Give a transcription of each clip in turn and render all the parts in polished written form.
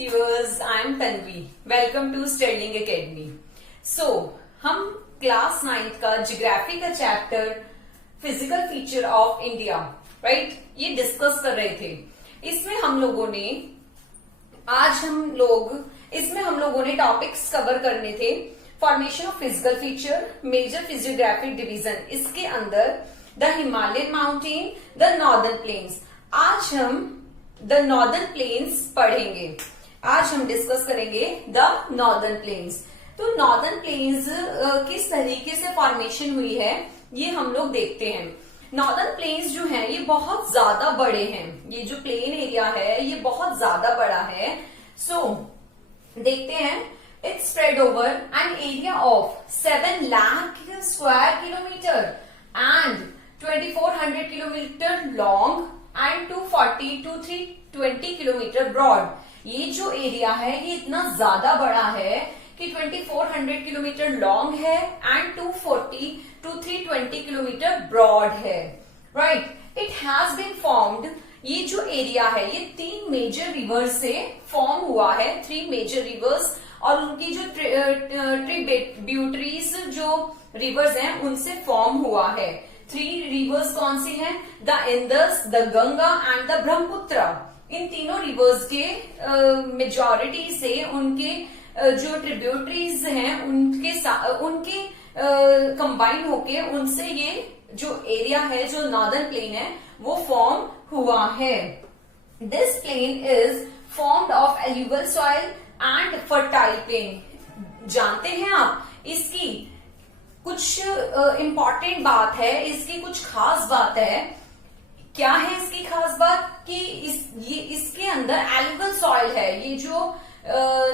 viewers, I am Tanvi. Welcome to Sterling Academy. So, हम class 9 का geography का chapter physical feature of India right ये discuss कर रहे थे। इसमें हम लोगों ने टॉपिक्स कवर करने थे। Formation of physical feature, major physiographic division, इसके अंदर the Himalayan mountain, the northern plains. आज हम द नॉर्दर्न प्लेन्स पढ़ेंगे। आज हम डिस्कस करेंगे द नॉर्दर्न प्लेन्स। तो नॉर्दर्न प्लेन्स किस तरीके से फॉर्मेशन हुई है ये हम लोग देखते हैं। नॉर्दर्न प्लेन्स जो हैं ये बहुत ज्यादा बड़े हैं। ये जो प्लेन एरिया है ये बहुत ज्यादा बड़ा है। सो देखते हैं। It spread over an area of 7 lakh square kilometre and 2400 kilometre long and 240 to 320 kilometre broad. ये जो एरिया है ये इतना ज्यादा बड़ा है कि 2400 किलोमीटर लॉन्ग है एंड 240 to 320 किलोमीटर ब्रॉड है। Right, it has been formed. ये जो एरिया है ये 3 मेजर रिवर्स से फॉर्म हुआ है। 3 मेजर रिवर्स और उनकी जो ट्रिब्यूटरीज जो रिवर्स हैं उनसे फॉर्म हुआ है। 3 रिवर्स कौन सी हैं? The Indus, the Ganga and the Brahmaputra. इन तीनों रिवर्स के मेजॉरिटी से उनके जो ट्रिब्यूटरीज हैं उनके कंबाइन होके उनसे ये जो एरिया है जो नॉर्दर्न प्लेन है वो फॉर्म हुआ है। This plain is formed of alluvial soil and fertile plain. जानते हैं आप इसकी कुछ इम्पॉर्टेंट बात है, इसकी कुछ खास बात है। क्या है इसकी खास बात? कि इसके अंदर एल्यूवियल सॉइल है। ये जो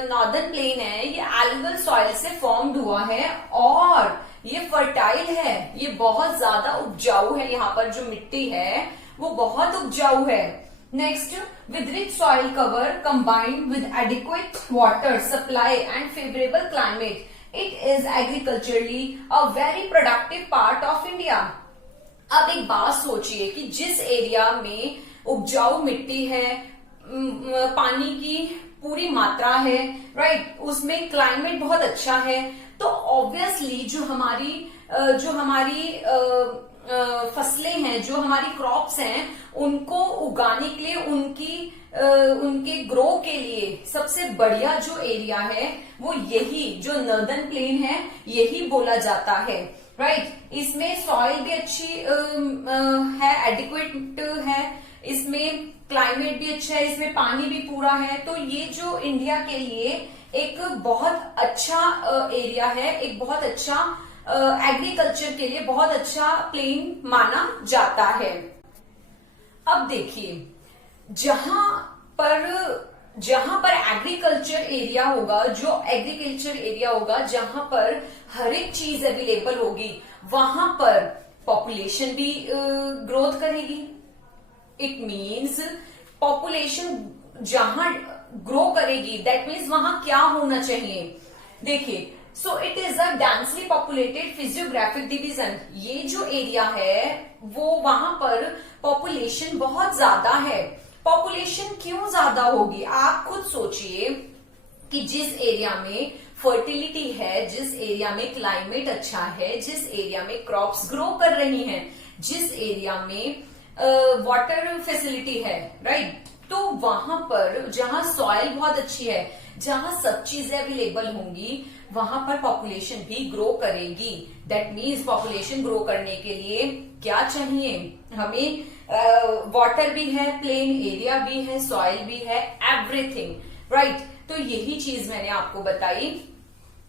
नॉर्दर्न प्लेन है ये एल्यूवियल सॉइल से फॉर्म्ड हुआ है और ये फर्टाइल है। ये बहुत ज्यादा उपजाऊ है। यहाँ पर जो मिट्टी है वो बहुत उपजाऊ है। Next, with rich soil cover combined with adequate water supply and favorable climate, it is agriculturally a very productive part of India. अब एक बात सोचिए कि जिस एरिया में उपजाऊ मिट्टी है, पानी की पूरी मात्रा है, राइट, उसमें क्लाइमेट बहुत अच्छा है, तो ऑब्वियसली जो हमारी फसलें हैं, जो हमारी क्रॉप्स हैं, उनको उगाने के लिए उनके ग्रो के लिए सबसे बढ़िया जो एरिया है वो यही जो नॉर्दर्न प्लेन है यही बोला जाता है। राइट, इसमें सॉइल भी अच्छी है, एडिक्वेट है, इसमें क्लाइमेट भी अच्छा है, इसमें पानी भी पूरा है। तो ये जो इंडिया के लिए एक बहुत अच्छा एरिया है, एक बहुत अच्छा एग्रीकल्चर के लिए बहुत अच्छा प्लेन माना जाता है। अब देखिए, जहां पर एग्रीकल्चर एरिया होगा, जो एग्रीकल्चर एरिया होगा जहां पर हर एक चीज अवेलेबल होगी, वहां पर पॉपुलेशन भी ग्रोथ करेगी। इट मीन्स पॉपुलेशन जहां ग्रो करेगी दैट मीन्स वहां क्या होना चाहिए। देखिए, so it is a densely populated physiographic division. ये जो एरिया है वो वहां पर पॉपुलेशन बहुत ज्यादा है। पॉपुलेशन क्यों ज्यादा होगी? आप खुद सोचिए कि जिस एरिया में फर्टिलिटी है, जिस एरिया में क्लाइमेट अच्छा है, जिस एरिया में क्रॉप्स ग्रो कर रही हैं, जिस एरिया में वाटर फैसिलिटी है, राइट, तो वहां पर जहां सॉइल बहुत अच्छी है, जहां सब चीजें अवेलेबल होंगी, वहां पर पॉपुलेशन भी ग्रो करेगी। दैट मीन्स पॉपुलेशन ग्रो करने के लिए क्या चाहिए? हमें वाटर भी है, प्लेन एरिया भी है, सॉइल भी है, एवरीथिंग। राइट, तो यही चीज मैंने आपको बताई।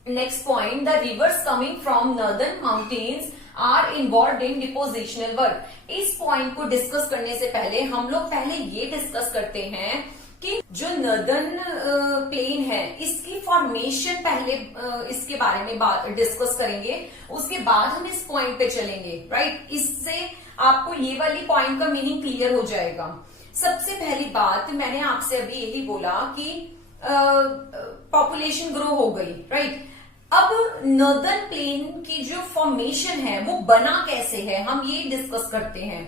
Next point, the rivers coming from northern mountains are involve in depositional work. इस पॉइंट को डिस्कस करने से पहले हम लोग पहले ये डिस्कस करते हैं कि जो नॉर्दर्न प्लेन है इसकी फॉर्मेशन पहले इसके बारे में डिस्कस करेंगे, उसके बाद हम इस पॉइंट पे चलेंगे। राइट, इससे आपको ये वाली पॉइंट का मीनिंग क्लियर हो जाएगा। सबसे पहली बात, मैंने आपसे अभी यही बोला कि पॉपुलेशन ग्रो हो गई। राइट, अब नॉर्दर्न प्लेन की जो फॉर्मेशन है वो बना कैसे है, हम ये डिस्कस करते हैं।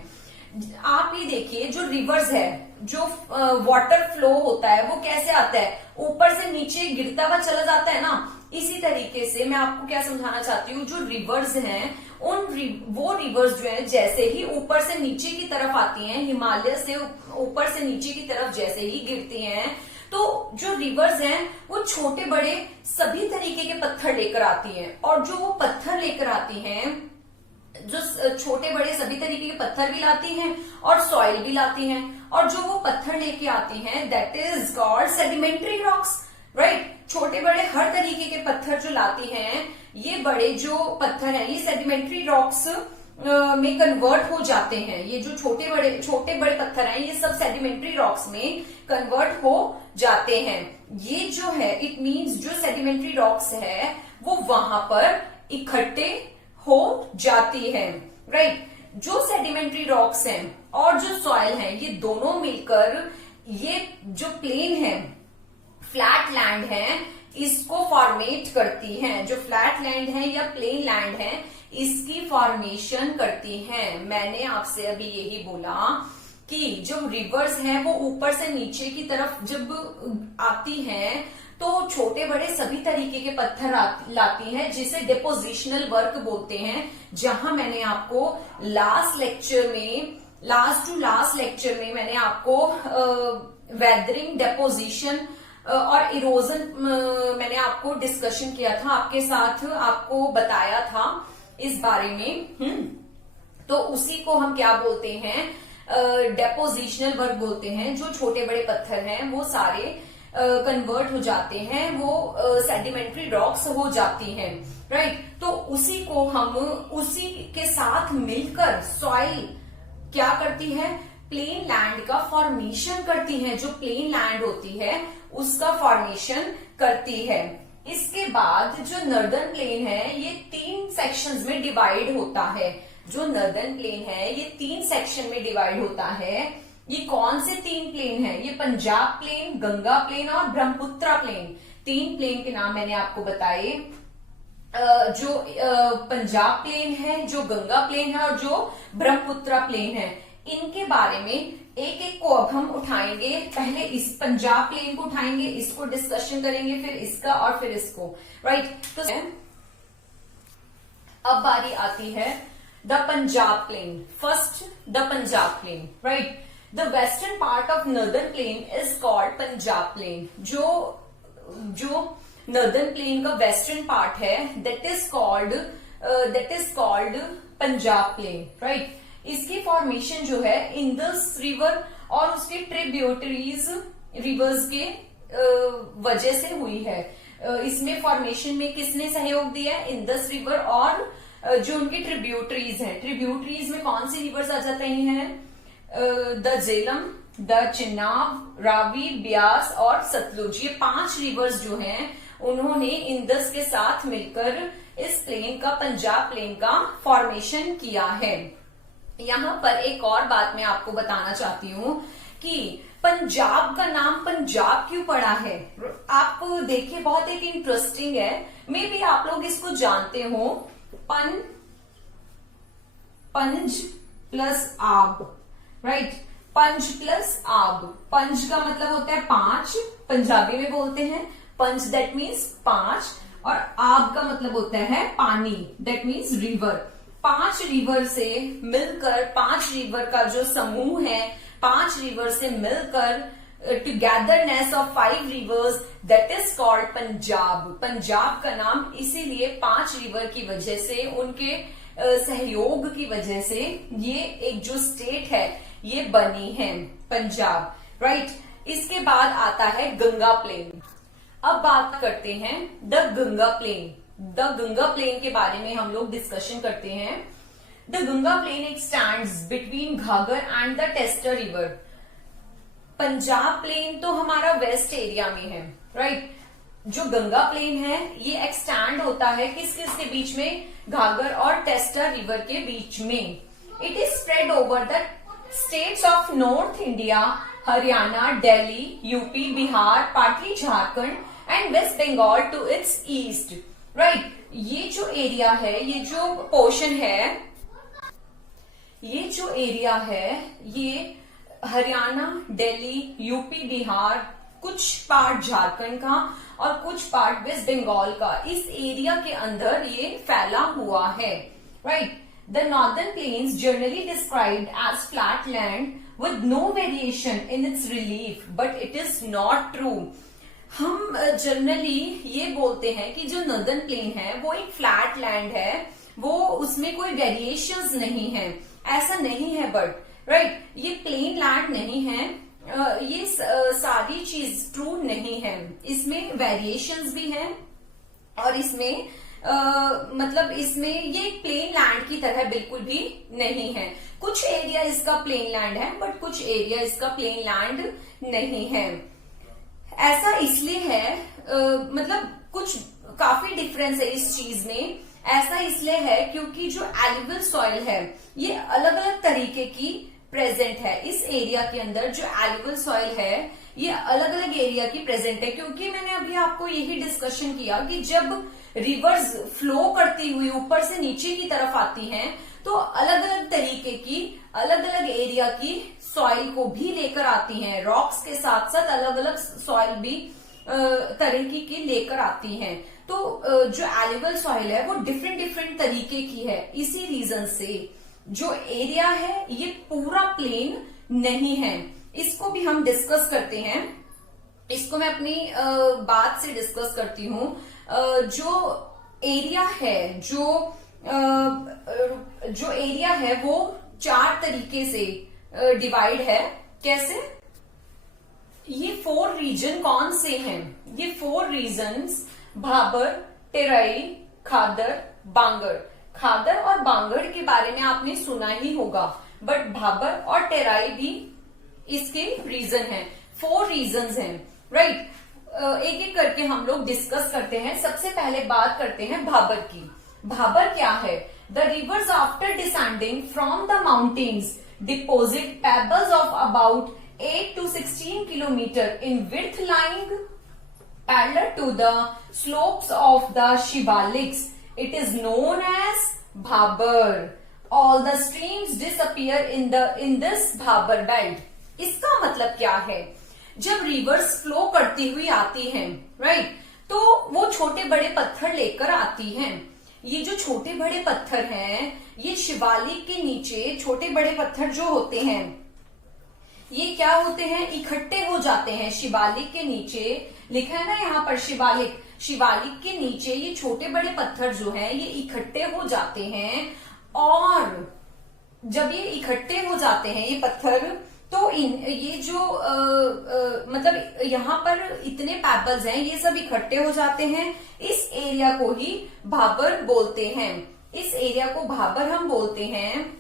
आप ये देखिए, जो रिवर्स है, जो वाटर फ्लो होता है वो कैसे आता है, ऊपर से नीचे गिरता हुआ चला जाता है ना। इसी तरीके से मैं आपको क्या समझाना चाहती हूँ, जो रिवर्स हैं वो रिवर्स जो है जैसे ही ऊपर से नीचे की तरफ आती हैं, हिमालय से ऊपर से नीचे की तरफ जैसे ही गिरती हैं, तो जो रिवर्स हैं वो छोटे बड़े सभी तरीके के पत्थर लेकर आती हैं। और जो वो पत्थर लेकर आती हैं, जो छोटे बड़े सभी तरीके के पत्थर भी लाती हैं और सॉइल भी लाती हैं, और जो वो पत्थर लेके आती हैं that is called sedimentary rocks, right. छोटे बड़े हर तरीके के पत्थर जो लाती हैं, ये बड़े जो पत्थर हैं ये सेडिमेंट्री रॉक्स में कन्वर्ट हो जाते हैं। ये जो छोटे बड़े पत्थर हैं ये सब सेडिमेंट्री रॉक्स में कन्वर्ट हो जाते हैं। ये जो है इट मीन्स जो सेडिमेंट्री रॉक्स है वो वहां पर इकट्ठे हो जाती है, राइट। जो सेडिमेंट्री रॉक्स हैं और जो सॉइल है ये दोनों मिलकर ये जो प्लेन है, फ्लैट लैंड है, इसको फॉर्मेट करती हैं। जो फ्लैट लैंड है या प्लेन लैंड है इसकी फॉर्मेशन करती हैं। मैंने आपसे अभी यही बोला कि जो रिवर्स है वो ऊपर से नीचे की तरफ जब आती हैं तो छोटे बड़े सभी तरीके के पत्थर लाती हैं, जिसे डिपोजिशनल वर्क बोलते हैं। जहां मैंने आपको लास्ट टू लास्ट लेक्चर में मैंने आपको वेदरिंग, डेपोजिशन और इरोजन मैंने आपको डिस्कशन किया था, आपके साथ आपको बताया था इस बारे में। तो उसी को हम क्या बोलते हैं, डेपोजिशनल वर्क बोलते हैं। जो छोटे बड़े पत्थर हैं वो सारे कन्वर्ट हो जाते हैं, वो सेडिमेंट्री रॉक्स हो जाती हैं, राइट। तो उसी को हम उसी के साथ मिलकर सॉइल क्या करती है, प्लेन लैंड का फॉर्मेशन करती है। जो प्लेन लैंड होती है उसका फॉर्मेशन करती है। इसके बाद जो नर्दर्न प्लेन है ये 3 सेक्शंस में डिवाइड होता है। जो नर्दर्न प्लेन है ये 3 सेक्शन में डिवाइड होता है। ये कौन से 3 प्लेन है, ये पंजाब प्लेन, गंगा प्लेन और ब्रह्मपुत्रा प्लेन। 3 प्लेन के नाम मैंने आपको बताए। जो पंजाब प्लेन है, जो गंगा प्लेन है और जो ब्रह्मपुत्रा प्लेन है, इनके बारे में एक एक को अब हम उठाएंगे। पहले इस पंजाब प्लेन को उठाएंगे, इसको डिस्कशन करेंगे, फिर इसका और फिर इसको, राइट। तो अब बारी आती है the Punjab plain. First the Punjab plain, right. The western part of northern plain is called Punjab plain. जो नर्दर्न प्लेन का वेस्टर्न पार्ट है that is called Punjab plain, right. इसकी फॉर्मेशन जो है इंडस रिवर और उसके ट्रिब्यूटरीज रिवर्स के वजह से हुई है। इसमें फॉर्मेशन में किसने सहयोग दिया है, इंडस रिवर और जो उनकी ट्रिब्यूटरीज हैं। ट्रिब्यूटरीज में कौन सी रिवर्स आ जाते हैं, द झेलम, द चिनाब, रावी, ब्यास और सतलुज। ये 5 रिवर्स जो हैं उन्होंने इंडस के साथ मिलकर इस प्लेन का, पंजाब प्लेन का फॉर्मेशन किया है। यहां पर एक और बात मैं आपको बताना चाहती हूँ कि पंजाब का नाम पंजाब क्यों पड़ा है। आप देखिए बहुत एक इंटरेस्टिंग है, मे बी आप लोग इसको जानते हो। पंज प्लस आब, राइट। पंज प्लस आब। पंज का मतलब होता है 5, पंजाबी में बोलते हैं पंज, दैट मीन्स 5, और आब का मतलब होता है पानी, दैट मीन्स रिवर। 5 रिवर से मिलकर, 5 रिवर का जो समूह है, 5 रिवर से मिलकर togetherness of 5 reverse that is called Punjab. Punjab का नाम इसीलिए 5 रिवर की वजह से, उनके सहयोग की वजह से ये एक जो स्टेट है ये बनी है, पंजाब, राइट। इसके बाद आता है गंगा प्लेन। अब बात करते हैं the Ganga plain. The Ganga plain के बारे में हम लोग डिस्कशन करते हैं। The Ganga plain extends between Ghaghara and the Teesta river. Punjab plain तो हमारा वेस्ट एरिया में है, राइट। जो गंगा प्लेन है ये एक्सटेंड होता है किस किस के बीच में, घाघर और टेस्टर रिवर के बीच में। It is spread over the states of north India, Haryana, Delhi, UP, Bihar, partly Jharkhand and west Bengal to its east, right. ये जो एरिया है, ये जो पोर्शन है, ये जो एरिया है ये हरियाणा, दिल्ली, यूपी, बिहार, कुछ पार्ट झारखंड का और कुछ पार्ट वेस्ट बंगाल का, इस एरिया के अंदर ये फैला हुआ है, right. The northern plains generally described as flat land with no variation in its relief, but it is not true. हम जनरली ये बोलते हैं कि जो नॉर्दर्न प्लेन है वो एक फ्लैट लैंड है, वो उसमें कोई वेरिएशंस नहीं है, ऐसा नहीं है। बट राइट, ये प्लेन लैंड नहीं है, ये सारी चीज ट्रू नहीं है। इसमें वेरिएशंस भी हैं और इसमें मतलब इसमें ये एक प्लेन लैंड की तरह बिल्कुल भी नहीं है। कुछ एरिया इसका प्लेन लैंड है बट कुछ एरिया इसका प्लेन लैंड नहीं है। ऐसा इसलिए है मतलब कुछ काफी डिफरेंस है इस चीज में। ऐसा इसलिए है क्योंकि जो एल्यूवियल सॉइल है ये अलग अलग तरीके की प्रेजेंट है। इस एरिया के अंदर जो एल्यूवियल सॉइल है ये अलग अलग एरिया की प्रेजेंट है, क्योंकि मैंने अभी आपको यही डिस्कशन किया कि जब रिवर्स फ्लो करती हुई ऊपर से नीचे की तरफ आती हैं तो अलग अलग तरीके की अलग अलग एरिया की सॉइल को भी लेकर आती हैं। रॉक्स के साथ साथ अलग अलग सॉइल भी तरीके की लेकर आती हैं। तो जो एल्यूवियल सॉइल है वो डिफरेंट डिफरेंट तरीके की है। इसी रीजन से जो एरिया है ये पूरा प्लेन नहीं है। इसको भी हम डिस्कस करते हैं। इसको मैं अपनी बात से डिस्कस करती हूँ। जो एरिया है जो एरिया है वो 4 तरीके से डिवाइड है। कैसे? ये 4 रीजन कौन से हैं? ये 4 रीजन्स भाबर, टेराई, खादर, बांगड़। खादर और बांगड़ के बारे में आपने सुना ही होगा, बट भाबर और टेराई भी इसके रीजन हैं। 4 रीजन्स हैं, राइट। एक एक करके हम लोग डिस्कस करते हैं। सबसे पहले बात करते हैं भाबर की। भाबर क्या है? The rivers after descending from the mountains deposit pebbles of about 8 to 16 kilometer in width, lying parallel to the slopes of the Shivaliks. It is known as Bhabar. All the streams disappear in this Bhabar belt. इसका मतलब क्या है? जब reverse flow करती हुई आती हैं, right, तो वो छोटे बड़े पत्थर लेकर आती हैं। ये जो छोटे बड़े पत्थर हैं ये शिवालिक के नीचे छोटे बड़े पत्थर जो होते हैं ये क्या होते हैं? इकट्ठे हो जाते हैं शिवालिक के नीचे। लिखा है ना यहाँ पर शिवालिक। शिवालिक के नीचे ये छोटे बड़े पत्थर जो हैं ये इकट्ठे हो जाते हैं, और जब ये इकट्ठे हो जाते हैं ये पत्थर, तो ये जो मतलब यहाँ पर इतने पैबल्स हैं ये सब इकट्ठे हो जाते हैं। इस एरिया को ही भाबर बोलते हैं। इस एरिया को भाबर हम बोलते हैं।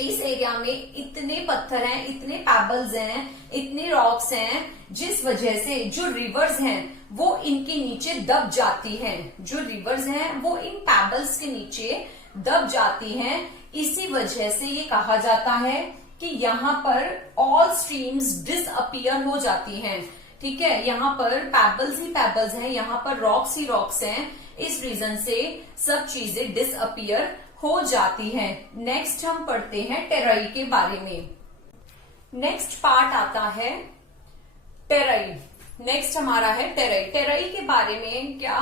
इस एरिया में इतने पत्थर हैं, इतने पैबल्स हैं, इतने रॉक्स हैं, जिस वजह से जो रिवर्स हैं वो इनके नीचे दब जाती हैं। जो रिवर्स हैं वो इन पैबल्स के नीचे दब जाती हैं। इसी वजह से ये कहा जाता है कि यहाँ पर ऑल स्ट्रीम्स डिसअपियर हो जाती हैं। ठीक है, यहाँ पर पैबल्स ही पैबल्स हैं, यहाँ पर रॉक्स ही रॉक्स हैं। इस रीजन से सब चीजें डिसअपियर हो जाती हैं। नेक्स्ट हम पढ़ते हैं टेराई के बारे में। नेक्स्ट पार्ट आता है टेराई। नेक्स्ट हमारा है टेराई। टेराई के बारे में क्या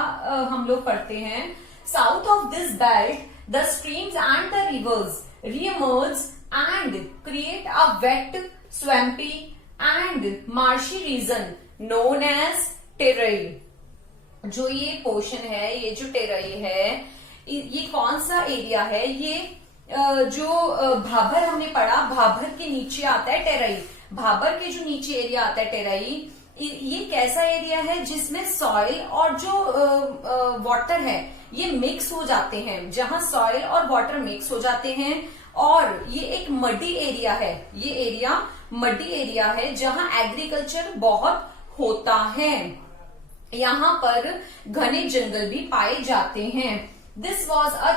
हम लोग पढ़ते हैं? South of this belt the streams and the reverse reemerge and create a wet, swampy and marshy region known as try. जो ये पोर्शन है, ये जो टेराई है, ये कौन सा एरिया है? ये जो भाबर हमने पढ़ा, भाबर के नीचे आता है टेराई। भाबर के जो नीचे एरिया आता है टेराई, ये कैसा एरिया है जिसमें सॉइल और जो वाटर है ये मिक्स हो जाते हैं। जहां सॉइल और वाटर मिक्स हो जाते हैं, और ये एक मडी एरिया है। ये एरिया मडी एरिया है जहां एग्रीकल्चर बहुत होता है। यहाँ पर घने जंगल भी पाए जाते हैं। This was a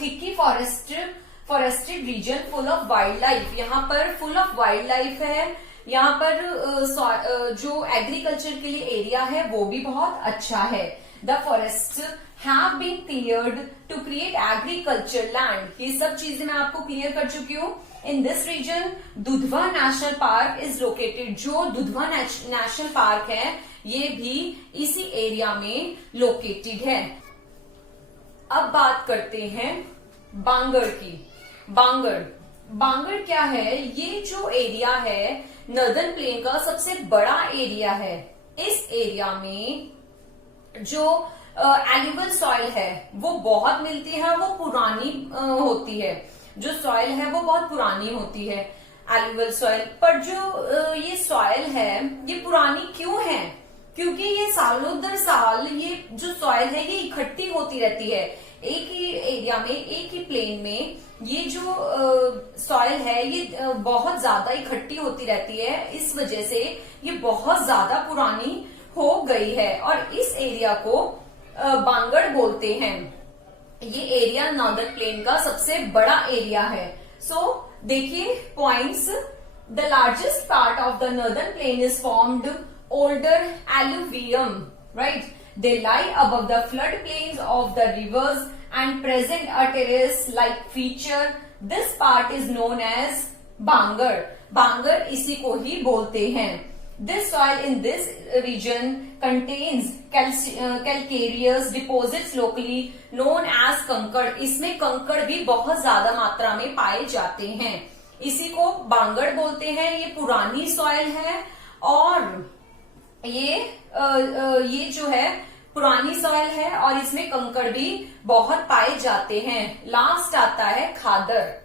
thickly forested region full of wildlife. यहाँ पर फुल ऑफ वाइल्ड लाइफ है। यहाँ पर जो एग्रीकल्चर के लिए एरिया है वो भी बहुत अच्छा है। The forest have been cleared to create agriculture land. ये सब चीजें मैं आपको क्लियर कर चुकी हूँ। In this region Dudhwa national park is located. जो दुधवा नेशनल पार्क है ये भी इसी एरिया में लोकेटेड है। अब बात करते हैं बांगड़ की। बांगड़ क्या है? ये जो एरिया है नर्दर्न प्लेन का सबसे बड़ा एरिया है। इस एरिया में जो एल्यूवल सॉइल है वो बहुत मिलती है, वो पुरानी होती है। जो सॉइल है वो बहुत पुरानी होती है एल्यूवल सॉइल। पर जो ये सॉइल है ये पुरानी क्यों है? क्योंकि ये सालों दर साल ये जो सॉइल है ये इकट्ठी होती रहती है। एक ही एरिया में, एक ही प्लेन में ये जो सॉइल है ये बहुत ज्यादा इकट्ठी होती रहती है। इस वजह से ये बहुत ज्यादा पुरानी हो गई है और इस एरिया को बांगड़ बोलते हैं। ये एरिया नॉर्दर्न प्लेन का सबसे बड़ा एरिया है। सो देखिए points. The largest part of the northern plain is formed older alluvium, right? They lie above the floodplains of the rivers and present a terrace-like feature. This part is known as Bangar. Bangar इसी को ही बोलते हैं। This soil in this region contains calcareous deposits locally known as कंकड़। इसमें कंकड़ भी बहुत ज्यादा मात्रा में पाए जाते हैं। इसी को बांगड़ बोलते हैं। ये पुरानी सॉइल है और ये जो है पुरानी सॉइल है और इसमें कंकड़ भी बहुत पाए जाते हैं। लास्ट आता है खादर।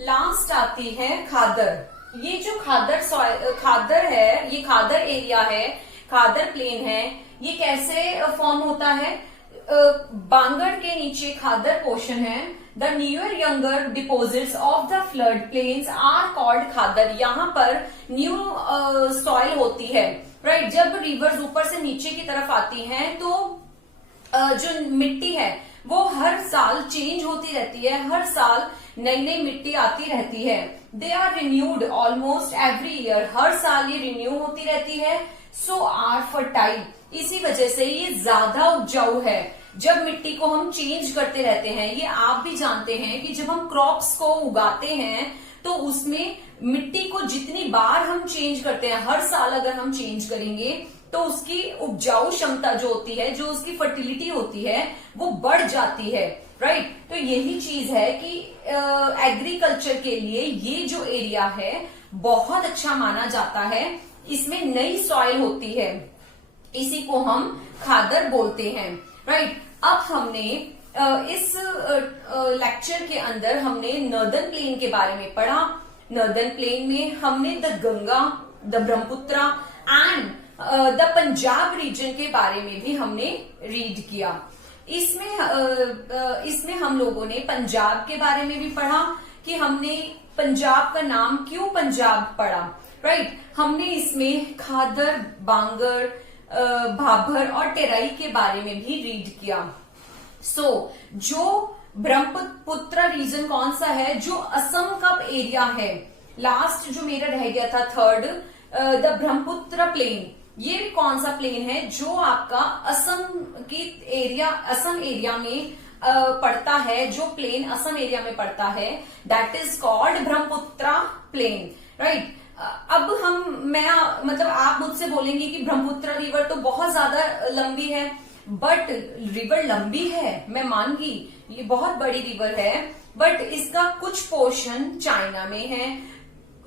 लास्ट आती है खादर। ये जो खादर है, ये खादर एरिया है, खादर प्लेन है। ये कैसे फॉर्म होता है? बांगड़ के नीचे खादर पोर्शन है। The newer younger deposits of the flood plains are called khadar. यहाँ पर न्यू सॉइल होती है, राइट? जब रिवर्स ऊपर से नीचे की तरफ आती हैं तो जो मिट्टी है वो हर साल चेंज होती रहती है। हर साल नई नई मिट्टी आती रहती है। They are renewed almost every year. हर साल ये रिन्यू होती रहती है। So are fertile. इसी वजह से ये ज्यादा उपजाऊ है। जब मिट्टी को हम चेंज करते रहते हैं, ये आप भी जानते हैं कि जब हम क्रॉप्स को उगाते हैं तो उसमें मिट्टी को जितनी बार हम चेंज करते हैं, हर साल अगर हम चेंज करेंगे तो उसकी उपजाऊ क्षमता जो होती है, जो उसकी फर्टिलिटी होती है वो बढ़ जाती है, राइट? तो यही चीज है कि एग्रीकल्चर के लिए ये जो एरिया है बहुत अच्छा माना जाता है। इसमें नई सॉइल होती है, इसी को हम खादर बोलते हैं, राइट? अब हमने इस लेक्चर के अंदर हमने नॉर्दर्न प्लेन के बारे में पढ़ा। नॉर्दर्न प्लेन में हमने the Ganga, the Brahmaputra and the Punjab region के बारे में भी हमने रीड किया। इसमें हम लोगों ने पंजाब के बारे में भी पढ़ा कि हमने पंजाब का नाम क्यों पंजाब पड़ा, राइट? हमने इसमें खादर, बांगड़, भाभर और टेराई के बारे में भी रीड किया। जो ब्रह्मपुत्र रीजन कौन सा है? जो असम का एरिया है। लास्ट जो मेरा रह गया था थर्ड, द ब्रह्मपुत्र प्लेन। ये कौन सा प्लेन है? जो आपका असम एरिया में पड़ता है। जो प्लेन असम एरिया में पड़ता है that is called Brahmaputra plain, right? अब आप मुझसे बोलेंगे कि ब्रह्मपुत्र रिवर तो बहुत ज्यादा लंबी है, बट रिवर लंबी है, मैं मान गई, ये बहुत बड़ी रिवर है, बट इसका कुछ पोर्शन चाइना में है,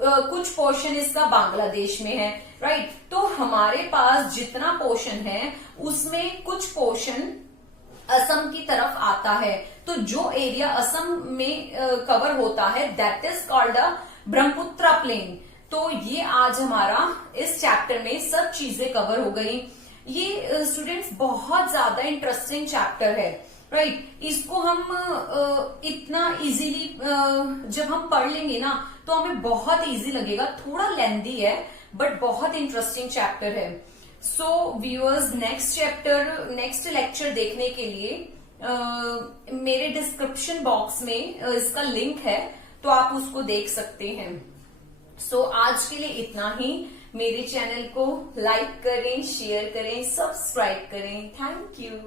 कुछ पोर्शन इसका बांग्लादेश में है, राइट? तो हमारे पास जितना पोर्शन है उसमें कुछ पोर्शन असम की तरफ आता है। तो जो एरिया असम में कवर होता है that is called a Brahmaputra plain. तो ये आज हमारा इस चैप्टर में सब चीजें कवर हो गई। ये स्टूडेंट्स बहुत ज्यादा इंटरेस्टिंग चैप्टर है, राइट? इसको हम इतना इजीली जब हम पढ़ लेंगे ना तो हमें बहुत इजी लगेगा। थोड़ा लेंथी है बट बहुत इंटरेस्टिंग चैप्टर है। सो व्यूअर्स, नेक्स्ट लेक्चर देखने के लिए मेरे डिस्क्रिप्शन बॉक्स में इसका लिंक है, तो आप उसको देख सकते हैं। सो आज के लिए इतना ही। मेरे चैनल को लाइक करें, शेयर करें, सब्सक्राइब करें। Thank you.